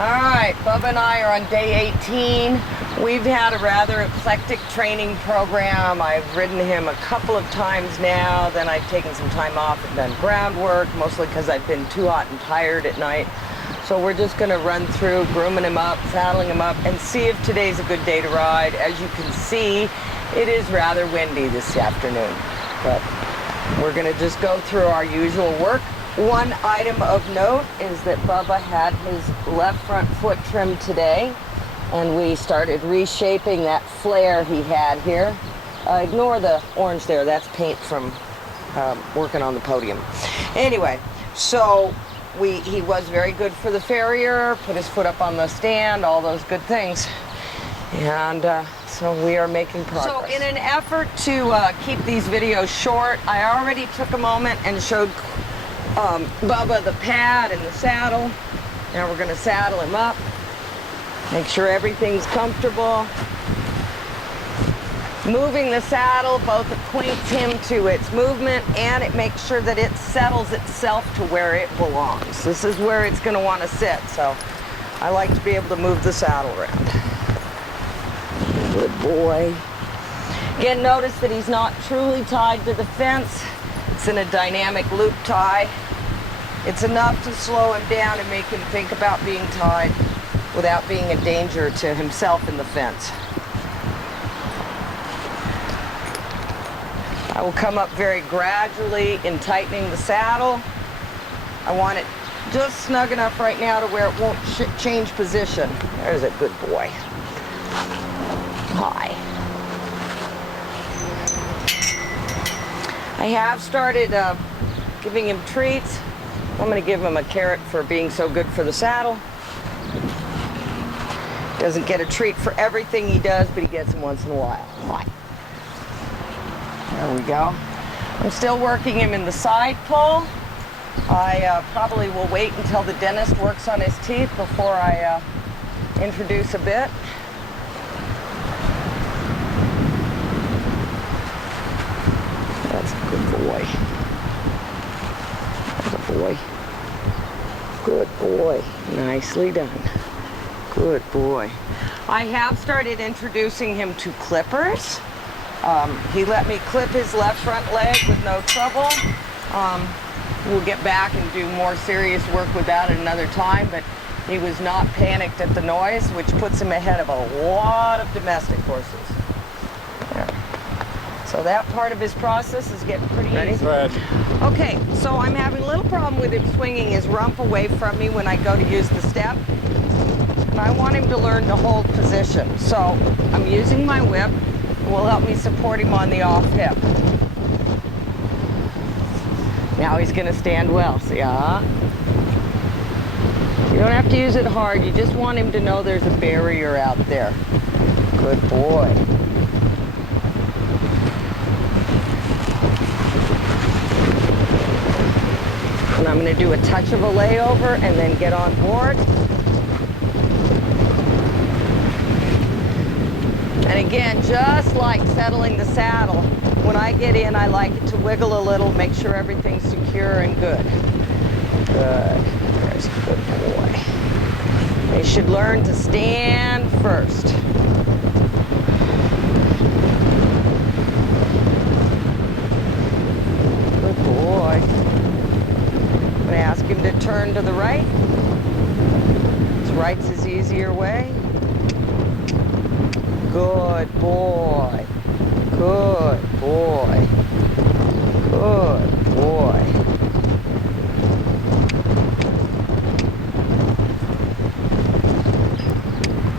Alright, Bubba and I are on day 18. We've had a rather eclectic training program. I've ridden him a couple of times now, then I've taken some time off and done groundwork, mostly because I've been too hot and tired at night. So we're just going to run through grooming him up, saddling him up, and see if today's a good day to ride. As you can see, it is rather windy this afternoon, but we're going to just go through our usual work. One item of note is that Bubba had his left front foot trimmed today, and we started reshaping that flare he had here. Ignore the orange there, that's paint from working on the podium. Anyway, so he was very good for the farrier, put his foot up on the stand, all those good things. And so we are making progress. So in an effort to keep these videos short, I already took a moment and showed Bubba the pad and the saddle. Now we're going to saddle him up, make sure everything's comfortable. Moving the saddle both acquaints him to its movement and it makes sure that it settles itself to where it belongs. This is where it's going to want to sit, so I like to be able to move the saddle around. Good boy. Again, notice that he's not truly tied to the fence. It's in a dynamic loop tie. It's enough to slow him down and make him think about being tied without being a danger to himself in the fence. I will come up very gradually in tightening the saddle. I want it just snug enough right now to where it won't change position. There's a good boy. Hi. I have started giving him treats. I'm going to give him a carrot for being so good for the saddle. Doesn't get a treat for everything he does, but he gets them once in a while. Hi. There we go. I'm still working him in the side pull. I probably will wait until the dentist works on his teeth before I introduce a bit. That's a good boy. That's a boy. Good boy. Nicely done. Good boy. I have started introducing him to clippers. He let me clip his left front leg with no trouble. We'll get back and do more serious work with that at another time, but he was not panicked at the noise, which puts him ahead of a lot of domestic horses. There. So that part of his process is getting pretty easy. Okay, so I'm having a little problem with him swinging his rump away from me when I go to use the step. And I want him to learn to hold position. So I'm using my whip. It will help me support him on the off hip. Now he's going to stand well. See, you don't have to use it hard. You just want him to know there's a barrier out there. Good boy. And I'm going to do a touch of a layover and then get on board. And again, just like settling the saddle, when I get in, I like it to wiggle a little, make sure everything's secure and good. Good. There's a good boy. They should learn to stand first. Good boy. I'm going to ask him to turn to the right. His right's his easier way. Good boy. Good boy. Good boy.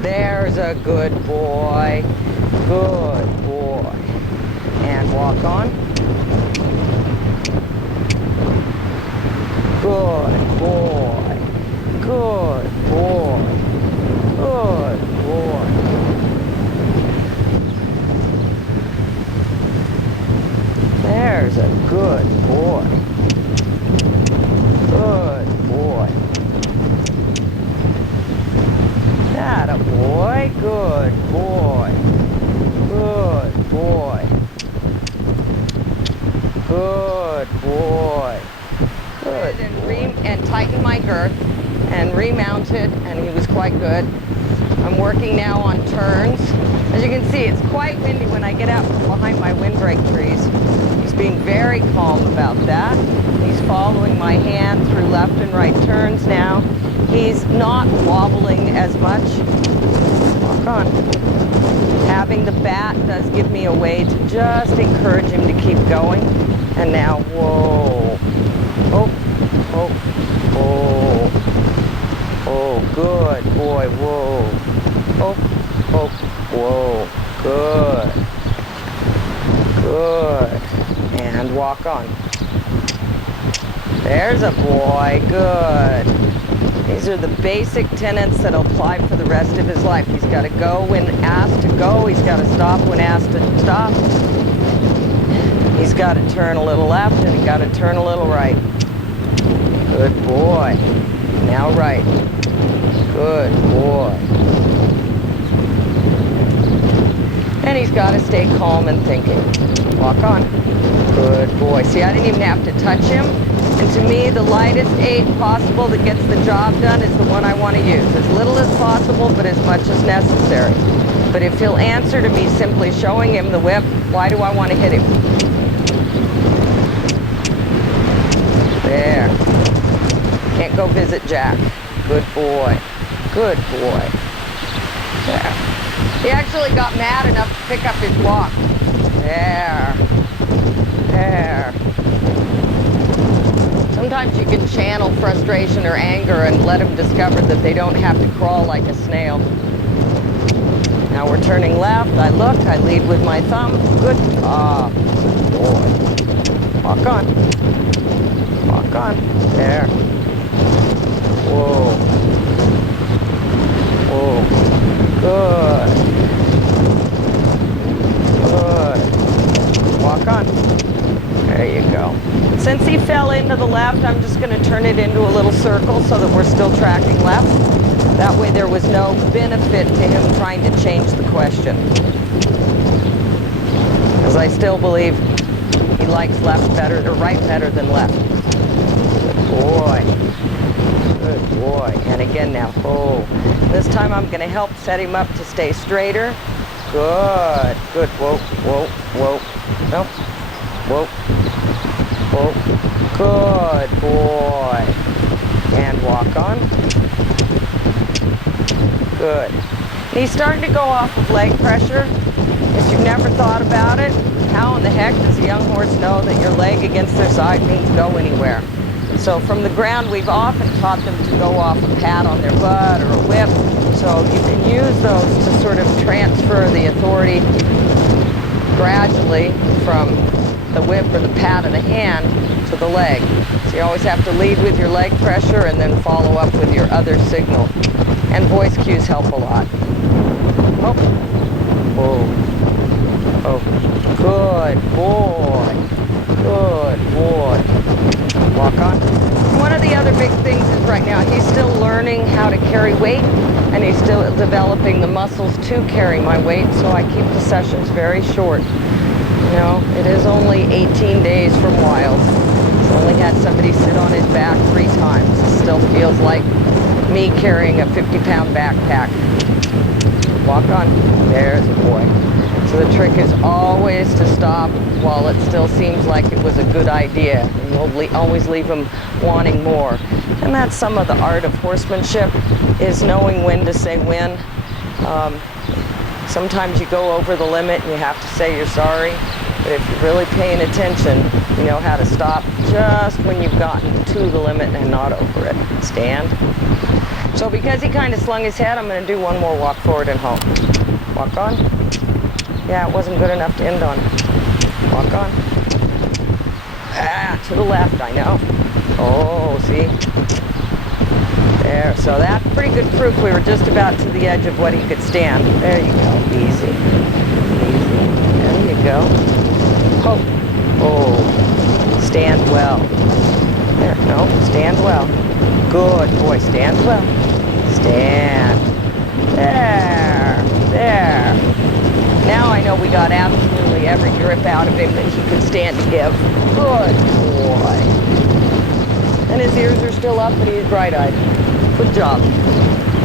There's a good boy. Good boy. And walk on. Good boy. Good boy. Good boy. There's a good boy. Good boy. That a boy. Good boy. Good boy. Good boy. Good. And tighten my girth and remounted, and he was quite good. I'm working now on turns. As you can see, it's quite windy when I get out from behind my windbreak trees. He's being very calm about that. He's following my hand through left and right turns now. He's not wobbling as much. Walk on. Having the bat does give me a way to just encourage him to keep going. And now, whoa. Oh, oh, oh. Oh, good boy, whoa. Oh, oh, whoa. Good. Good. And walk on. There's a boy, good. These are the basic tenets that apply for the rest of his life. He's got to go when asked to go. He's got to stop when asked to stop. He's got to turn a little left and he's got to turn a little right. Good boy. Now right. Good boy. And he's got to stay calm and thinking. Walk on. Good boy. See, I didn't even have to touch him. And to me, the lightest aid possible that gets the job done is the one I want to use. As little as possible, but as much as necessary. But if he'll answer to me simply showing him the whip, why do I want to hit him? There. Can't go visit Jack. Good boy. Good boy. There. He actually got mad enough to pick up his walk. There. There. Sometimes you can channel frustration or anger and let them discover that they don't have to crawl like a snail. Now we're turning left. I look. I lead with my thumb. Good. Ah, good boy. Walk on. Walk on. There. Whoa. Whoa. Good. Good. Walk on. There you go. Since he fell into the left, I'm just going to turn it into a little circle so that we're still tracking left. That way there was no benefit to him trying to change the question. Because I still believe he likes left better, or right better than left. Good boy. Good boy. And again now, oh. This time I'm going to help set him up to stay straighter. Good. Good. Whoa, whoa, whoa. Nope. Whoa. Whoa. Good boy. And walk on. Good. He's starting to go off of leg pressure. If you've never thought about it, how in the heck does a young horse know that your leg against their side means go anywhere? So from the ground, we've often taught them to go off a pat on their butt or a whip. So you can use those to sort of transfer the authority gradually from the whip or the pat of the hand to the leg. So you always have to lead with your leg pressure and then follow up with your other signal. And voice cues help a lot. Oh. Whoa. Oh. Good boy. Good boy. Walk on. One of the other big things is right now he's still learning how to carry weight and he's still developing the muscles to carry my weight, so I keep the sessions very short. You know, it is only 18 days from wild. He's only had somebody sit on his back 3 times. It still feels like me carrying a 50-pound backpack. Walk on. There's a boy. So the trick is always to stop while it still seems like it was a good idea. And you'll always leave them wanting more. And that's some of the art of horsemanship, is knowing when to say when. Sometimes you go over the limit and you have to say you're sorry. But if you're really paying attention, you know how to stop just when you've gotten to the limit and not over it. Stand. So because he kind of slung his head, I'm going to do one more walk forward and home. Walk on. Yeah, it wasn't good enough to end on. Walk on. Ah, to the left, I know. Oh, see? There, so that's pretty good proof we were just about to the edge of what he could stand. There you go, easy. Easy. There you go. Oh, oh, stand well. There, no, stand well. Good boy, stand well. Stand. There, there. Now I know we got absolutely every grip out of him that he could stand to give. Good boy. And his ears are still up and he's bright-eyed. Good job.